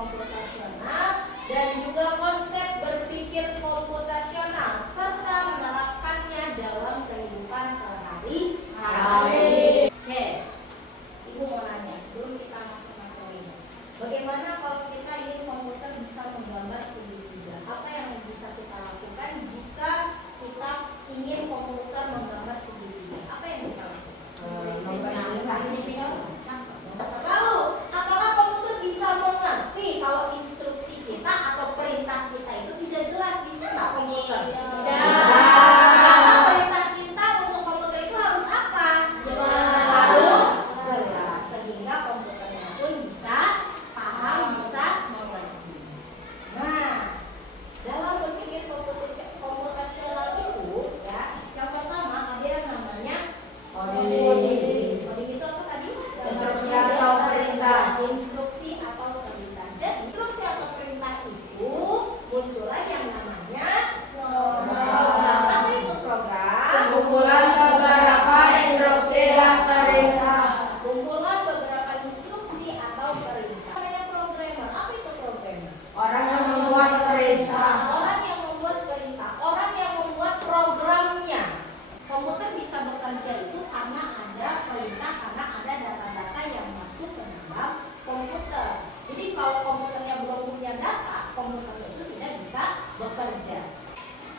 komputasional dan juga konsep berpikir komputasional serta menerapkannya dalam kehidupan sehari-hari. Oke, Ibu mau nanya sebelum kita masuk materi ini, bagaimana kalau kita ingin komputer bisa menggambar segitiga? Apa yang bisa kita lakukan jika kita ingin komputer menggambar segitiga? Apa yang kita lakukan? Lalu, apakah komputer bisa mengerti kalau instruksi kita atau perintah kita itu tidak jelas? Bisa nggak komputer? Karena perintah kita untuk komputer itu harus apa? Harus jelas, sehingga komputernya pun bisa paham, bisa mengerti. Nah, dalam berpikir komputasional itu, ya, yang pertama ada yang namanya coding. Coding itu apa tadi? Instruksi atau perintah. Instruksi atau perintah. Jadi instruksi atau perintah itu muncullah yang namanya program. Apa itu program? Kumpulan beberapa instruksi dan perintah. Kumpulan beberapa instruksi atau perintah. Namanya programmer. Apa itu programmer? Orang yang membuat perintah. Orang yang membuat perintah, orang yang membuat programnya. Komputer bisa bekerja itu karena ada perintah, karena ada data-data yang masuk ke dalam komputer. Jadi kalau komputernya belum punya data, komputer itu tidak bisa bekerja.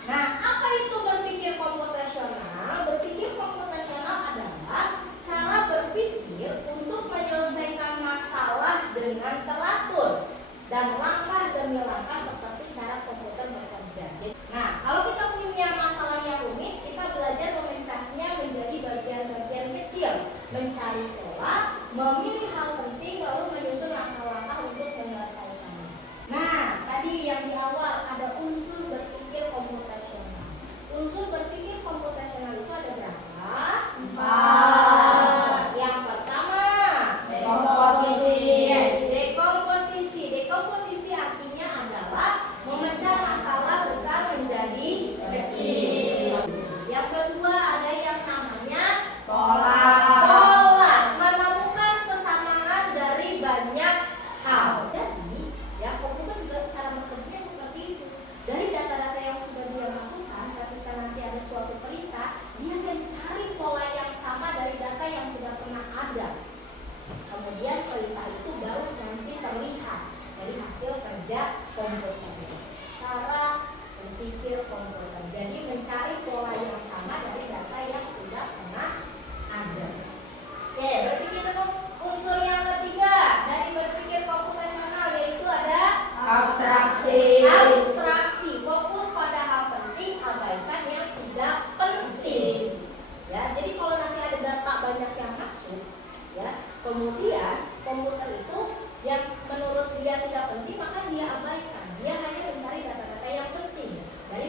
Nah, apa itu berpikir komputasional? Berpikir komputasional adalah cara berpikir untuk menyelesaikan masalah dengan teratur dan langkah demi langkah seperti cara komputer bekerja. Nah, kalau kita punya masalah yang rumit, kita belajar memecahnya menjadi bagian-bagian kecil, mencari pola, memilih hal penting, lalu menyusun langkah-langkah untuk menyelesaikannya. Nah, tadi yang di awal ada unsur berpikir komputasional. Unsur berpikir komputasional itu ada berapa? 4. Yang pertama, Dekomposisi. Dekomposisi. Dekomposisi artinya adalah memecah masalah besar menjadi kecil. Yang kedua ada yang namanya Pola. pola, menemukan kesamaan dari banyak hal. Jadi, ya komputer juga cara bekerja seperti itu. Dari data-data yang sudah dia masukkan, ketika nanti ada suatu perintah, dia mencari pola yang sama dari data yang sudah pernah ada. Kemudian perintah itu baru nanti terlihat dari hasil kerja komputer. Cara berpikir komputer. Jadi mencari pola yang sama dari data yang sudah pernah ada. Oke, berpikir unsur yang ketiga dari berpikir komputasional yaitu ada Abstraksi. abstraksi. Fokus pada hal penting, abaikan yang tidak penting. Ya, jadi kalau nanti ada data banyak yang masuk, ya, kemudian komputer itu yang menurut dia tidak penting maka dia abaikan. Dia hanya mencari data-data yang penting dari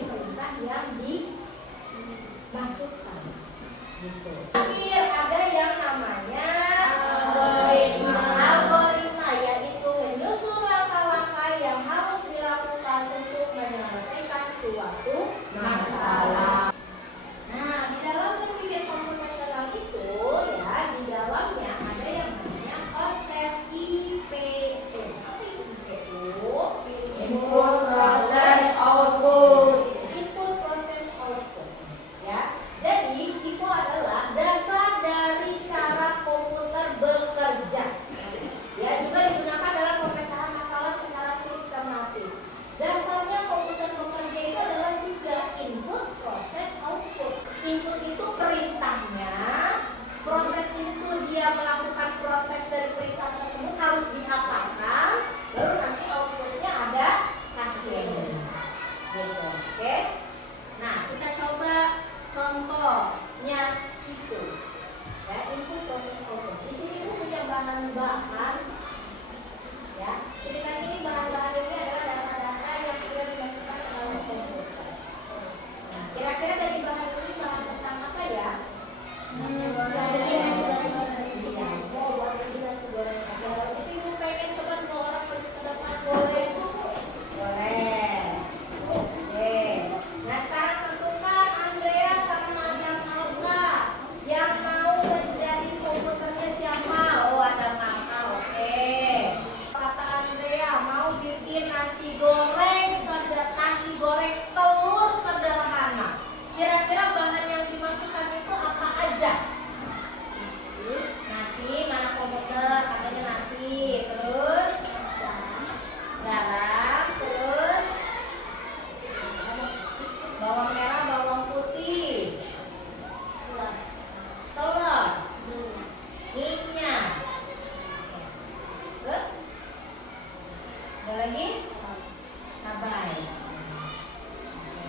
cabai.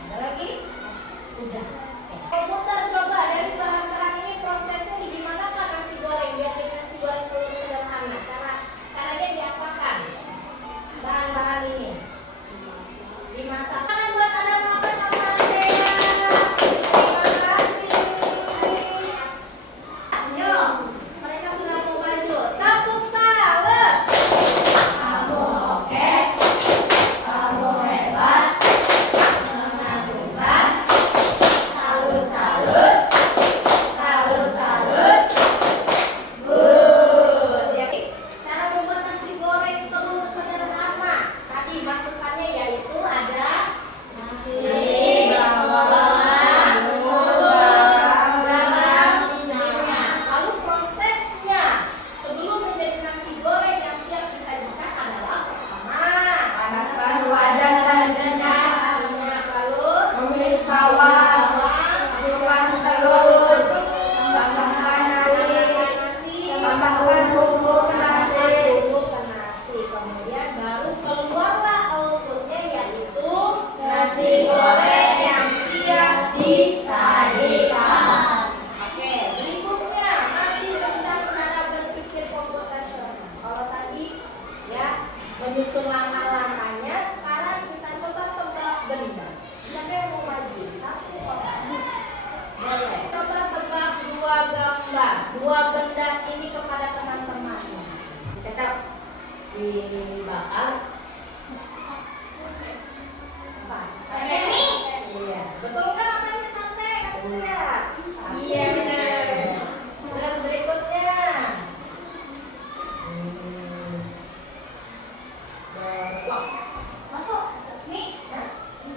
Ada lagi? Udah. Komputer coba dari bahan-bahan ini prosesnya gimana kan nasi goreng biar jadi nasi goreng telur sederhana. Caranya diapakan? Bahan-bahan ini dimasak. Tangan buat Anda makan sama saya. Terima kasih. Ayo, mereka sudah mau maju. Tepuk salut. Kamu oke, kamu hebat, mengagumkan, salut salut, salut salut. Good. Jadi, cara membuat nasi goreng telur sederhana. Tadi masukannya yaitu ada nasi, bawang, garam, minyak. Lalu prosesnya sebelum menjadi nasi goreng yang siap disajikan adalah pertama Panaskan wajan dan jenang, minyak, lalu tumis bawang, masukkan telur, tambahkan nasi, tambahkan bumbu nasi. Kemudian baru keluarlah outputnya yaitu Nasi goreng yang siap disajikan. Oke, berikutnya masih tentang cara berpikir komputasional. Kalau tadi ya menyusun langkah-langkahnya, sekarang kita coba tebak benda. Siapa yang mau maju? Satu orang. Boleh. Coba tebak dua gambar, dua benda ini kepada teman-teman. Tetap dibakar. Apa? Sate. Iya. Betul kan katanya sate? Kasih lihat. Iya benar. Terus berikutnya. Wah, masuk. Nih.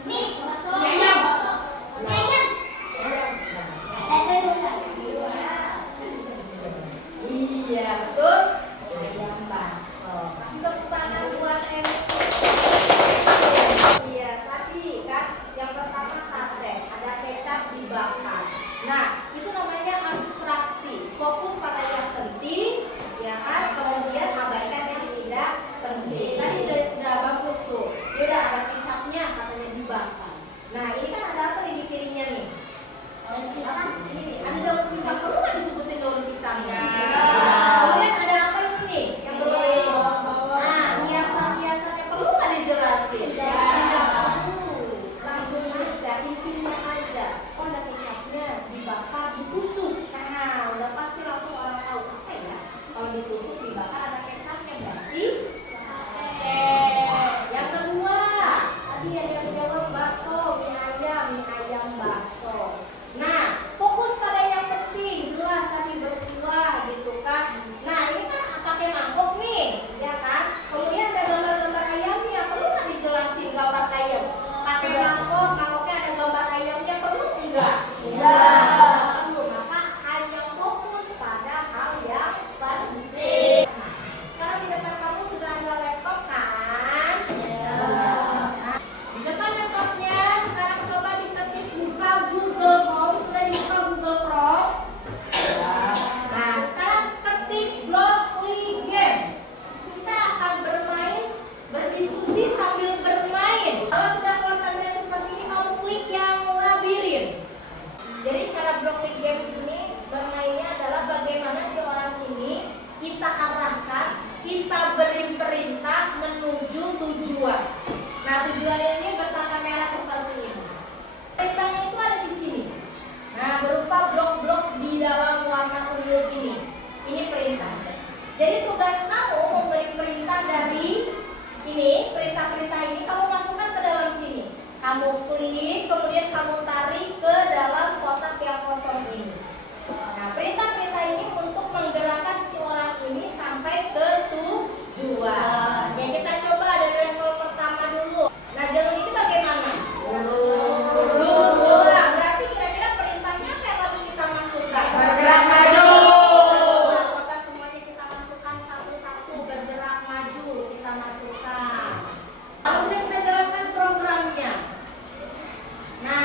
Nih, masuk. Ayam. Masuk. Ayam. Iya, betul. Ayam bakso. Kasih tepuk tangan buat Emi. Iya, tadi kan yang pertama sate, ada kecap dibakar. Nah, itu namanya abstraksi. Fokus pada yang penting, ya kan? Kemudian abaikan yang tidak penting. Tadi udah bagus tuh. Dia udah ada kecapnya, katanya dibakar. Nah, ini kan ada apa nih di piringnya nih? Daun pisang. Ini nih, ada daun pisang. Perlu nggak disebutin daun pisangnya? Kemudian ada apa ini nih? Yang berwarna ini. Nah, hiasan-hiasannya perlu nggak dijelasin? Tidak perlu. Langsung aja, intinya aja. Oh, ada kecapnya, dibakar, ditusuk. Nah, udah pasti langsung orang tahu apa ya? Kalau ditusuk, dibakar, ada kecapnya berarti yang kedua, tadi ada yang jawab bakso, mie ayam bakso. Nah, fokus pada yang penting, jelas tadi berkuah gitu kan. Nah, ini kan pakai mangkok nih, ya kan? Kemudian ada gambar-gambar ayamnya, perlu nggak dijelasin gambar ayam? Pakai mangkok, mangkoknya ada gambar ayamnya, perlu enggak? Perlu, maka hanya fokus pada hal yang penting. Nah, sekarang di depan kamu sudah ada laptop kan? Nah, di depan laptopnya sekarang coba diketik buka Google Chrome. Sudah dibuka Google Chrome? Nah, sekarang ketik Blockly Games. Kita akan bermain, berdiskusi sambil bermain. Kalau sudah keluar kalian seperti ini, kamu klik yang labirin. Jadi cara Blockly Games ini bermainnya adalah bagaimana si orang ini kita arahkan, kita beri perintah menuju tujuan. Nah, tujuannya ini bertanda merah seperti ini. Perintahnya itu ada di sini. Nah, berupa blok-blok di dalam warna ungu ini. Ini perintahnya. Jadi tugas kamu memberi perintah dari ini, perintah-perintah ini kamu masukkan ke dalam sini. Kamu klik, kemudian kamu tarik ke dalam kotak yang kosong ini. Nah, perintah-perintah ini untuk menggerakkan si orang ini sampai ke tujuan. Ya, kita coba dari level pertama dulu. Nah, jalur ini bagaimana? Lurus. Berarti kira-kira perintahnya apa yang harus kita masukkan? Bergerak maju. Coba semuanya kita masukkan satu-satu. Bergerak maju kita masukkan. Lalu sudah kita jalankan programnya. Nah,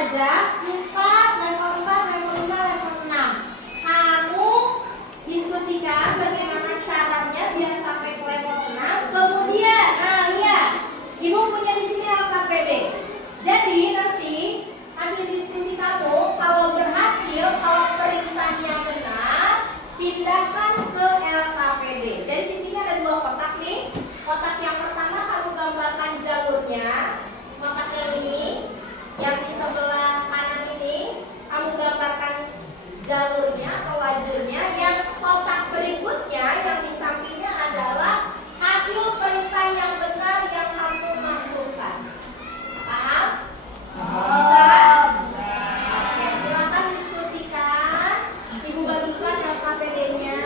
saja 4, level 4, level 5, level 6. Kamu diskusikan bagaimana caranya biar sampai ke level 6. Kemudian, nah lihat, Ibu punya di sini LKPD. Jadi nanti hasil diskusi kamu kalau berhasil, kalau perintahnya benar, pindahkan ke LKPD. Jadi di sini ada 2 kotak nih. Kotak yang pertama kamu gambarkan jalurnya. Kotak yang ini, yang di sebelah kanan ini, kamu gambarkan jalurnya atau lajurnya. Yang kotak berikutnya yang di sampingnya adalah hasil perintah yang benar yang kamu masukkan. Paham? Bisa? Oke, silakan diskusikan. Ibu bagikan LKPD-nya.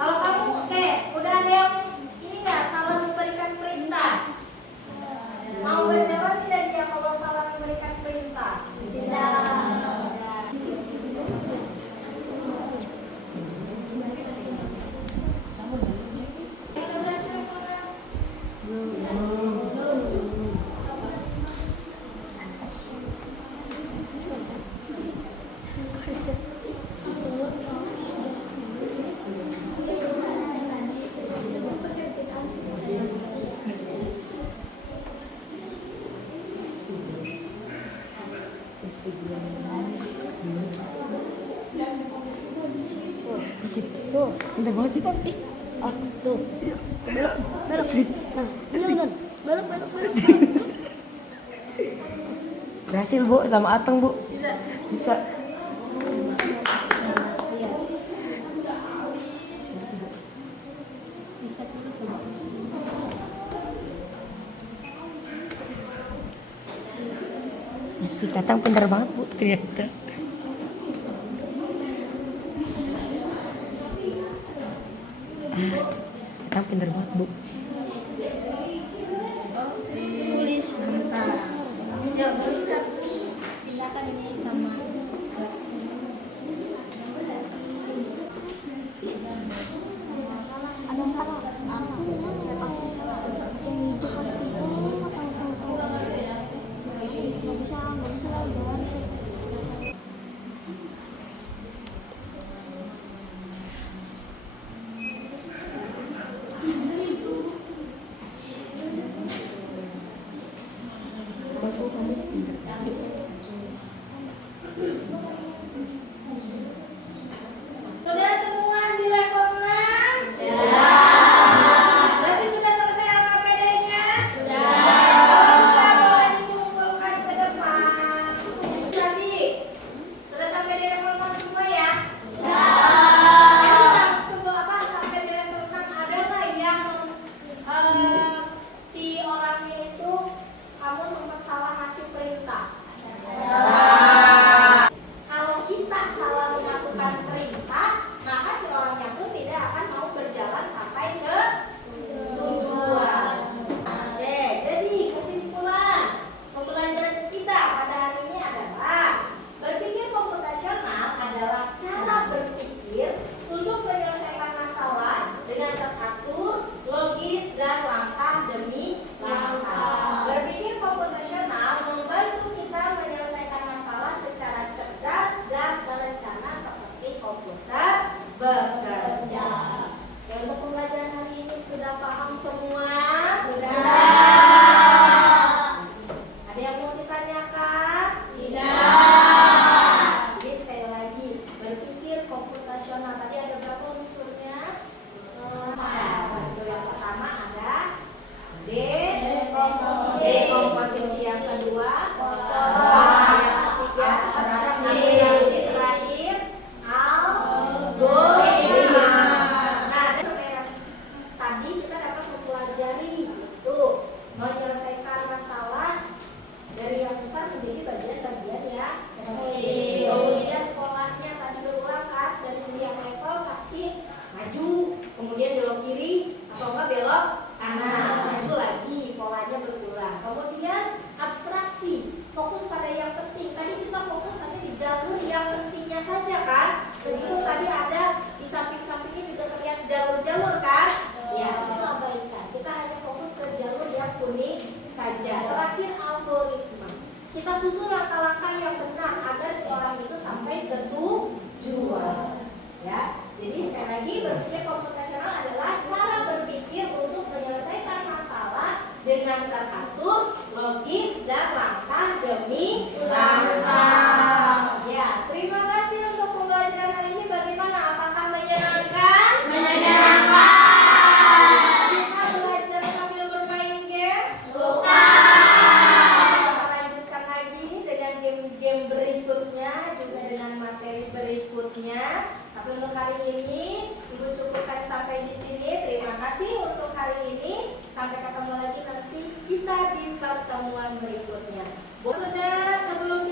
Kalau kamu oke, udah ada yang ini nggak salah memberikan perintah? Mau berjalan tidak dia kalau salah memberikan perintah? Tidak. Tuh, udah banget sih kan? Tuh, belok, belok sih. Belok. Berhasil Bu, sama Ateng Bu. Bisa. Bisa dulu coba. Si Katang pintar banget Bu, ternyata. Katang pintar banget Bu. Tulis atas. Ya, tuliskan. Pindahkan ini sama Ada salah. Pasti salah. Yang itu pasti nggak bisa udah bisa. berpikir komputasional adalah cara berpikir untuk menyelesaikan masalah dengan teratur, logis, dan langkah demi langkah. Ya, terima kasih untuk pembelajaran hari ini. Bagaimana? Apakah menyenangkan? Menyenangkan. Kita belajar sambil bermain game? Suka. Kita lanjutkan lagi dengan game-game berikutnya, juga dengan materi berikutnya. Tapi untuk hari ini, Ibu cukupkan sampai di sini. Terima kasih untuk hari ini. Sampai ketemu lagi nanti kita di pertemuan berikutnya. Sudah, sebelum